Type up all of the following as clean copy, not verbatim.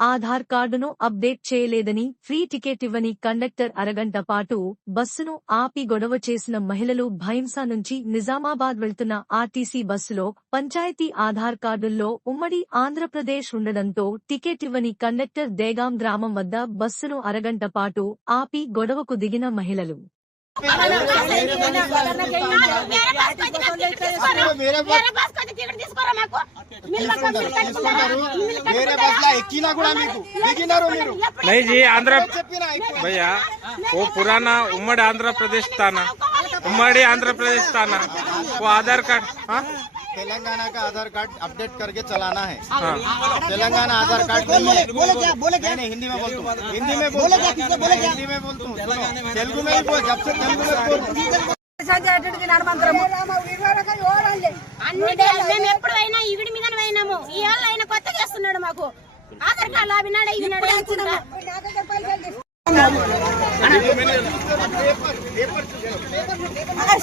ఆధార్ కార్డును అప్డేట్ చేయలేదని free ticket ఇవ్వని కండక్టర్ అరగంట పాటు బస్సును ఆపి గొడవ చేసిన మహిళలు భైంసా నుంచి నిజామాబాద్ వెళ్తున్న ఆర్టీసీ బస్సులో పంచాయతీ ఆధార్ కార్డుల్లో ఉమ్మడి ఆంధ్రప్రదేశ్ ఉండడంతో టికెట్ ఇవ్వని కండక్టర్ దేగాం గ్రామం వద్ద బస్సును అరగంట పాటు ఆపి గొడవకు దిగిన మహిళలు नहीं जी आंध्र भैया वो पुराना उम्मड़ी आंध्र प्रदेश था ना, उम्मड़ी आंध्र प्रदेश था ना, वो आधार कार्ड तेलंगाना का आधार कार्ड अपडेट करके चलाना है। तेलंगाना आधार कार्ड नहीं है। नहीं हिंदी में बोलता हूँ, हिंदी में बोलता हूँ, तेलुगु में ही बोल, जब से तेलुगु में बोल। ఆధార్ కార్డు అవినాడు ఇవినాడు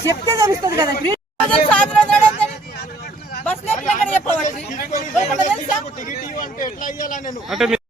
చెప్తే తెలుస్తుంది కదా బస్ చెప్పవచ్చు.